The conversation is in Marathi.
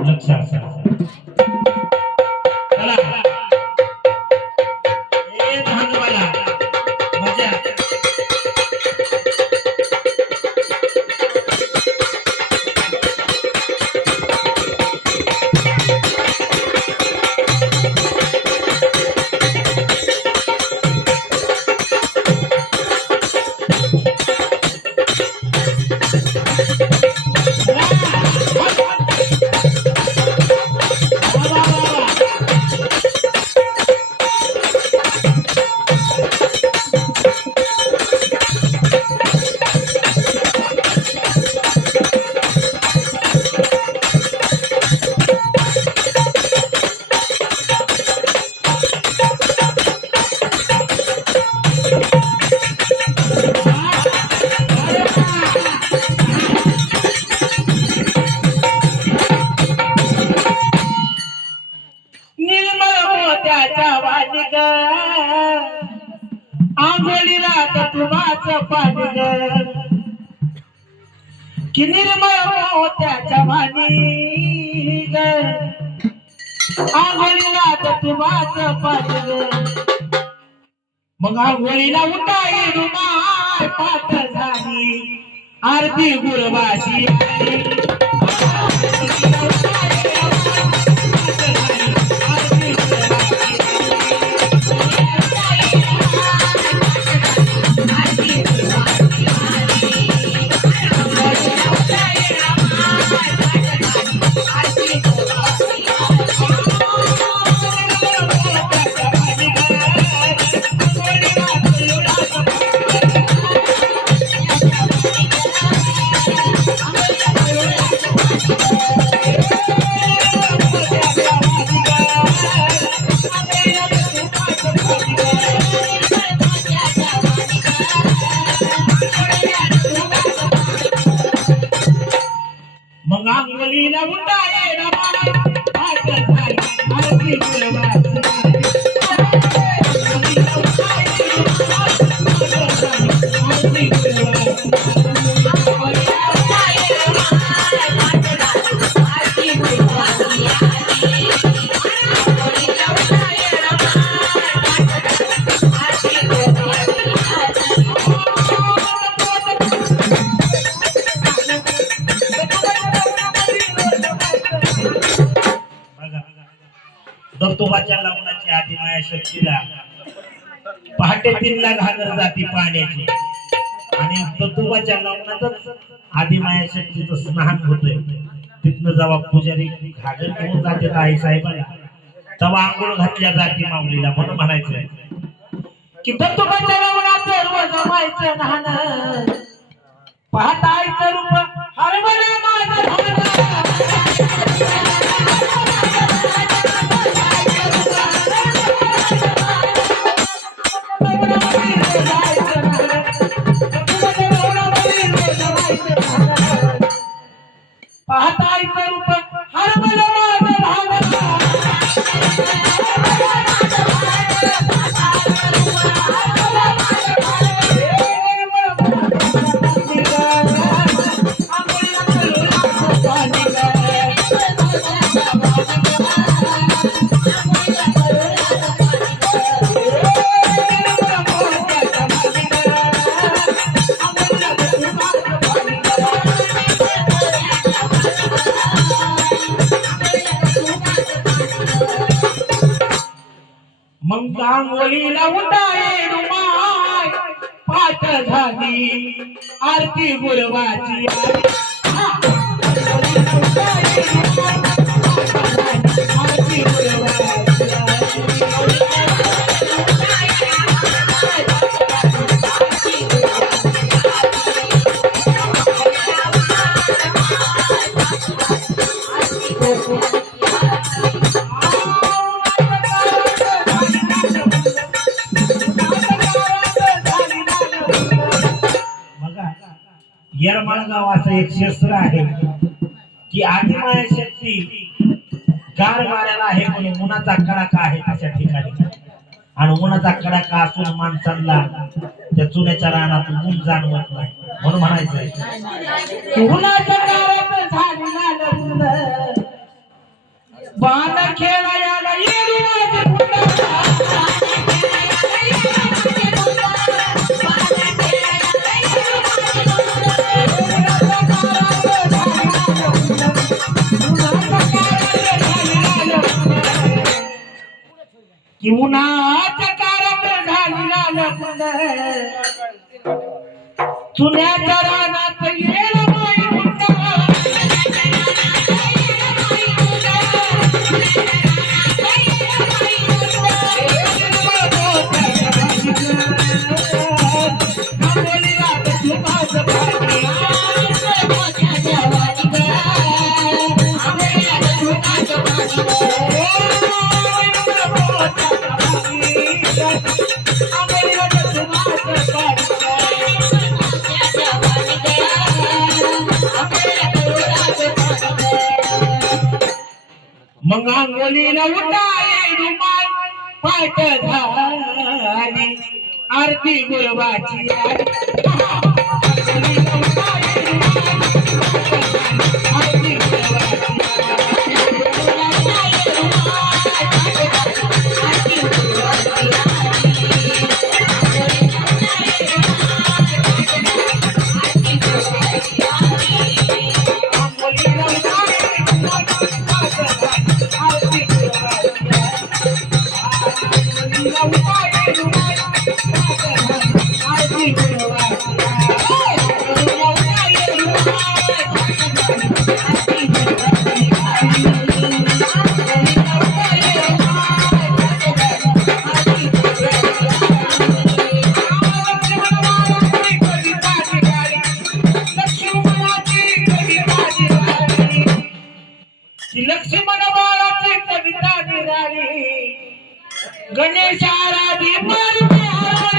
लक्षात चला ए भांडवाला मजा आंघोळीला तुमाचं पाणी कि निर्मळ मोत्याच्या वाणी ग आंघोळीला तुमाचं पाणी मग आंघोळीला उठाई रुमाल पाठ झाली आरती गुरवाची मग आंघोळीला उठाय दत्तोबाच्या लग्नाची आदिमाया शक्तीला पहाटे 3ला घागर जाती पाण्याची आणि दत्तोबाच्या लग्नातच आदिमाया शक्तीचं स्नान होतंय तिथनं जेव्हा पुजारी घागर घेऊन जाते आई साहेबाला तेव्हा आंघोळ घातल्या जाती माऊलीला म्हणून म्हणायचं की दत्तोबाच्या लग्नात सर्व जमायचं नाहन पाहतायचं रूप हरवलं माझं पाहतायचं रूप हरवलं माझं मग आंघोळीला उठाय रुमाल पाठ झाली आरती गुरवाची आरती येरमाळ गावाचं एक शस्त्र आहे की आदिमाया शक्ती गार मारायला आहे म्हणून उन्हाचा कडाका आहे त्याच्या ठिकाणी आणि उन्हाचा कडाका असून माणसांना त्या चुन्याच्या रानातून ऊन जाणवत नाही म्हणून म्हणायचंय उन्हाच्या दारात झालेला लग्न बाण खेळायला येरू माझे मुंडा कि उन्हाच्या कारात झालेला चुन्याच्या रानात येईल माई मुंडा मग अंगोलीला उठाय रुमाल पाठ झाली आरती गुरवाची अंगोलीला उठाय रुमाल आरती लक्ष्मण बाळाची कविता निराळी गणेश आराधी मारुती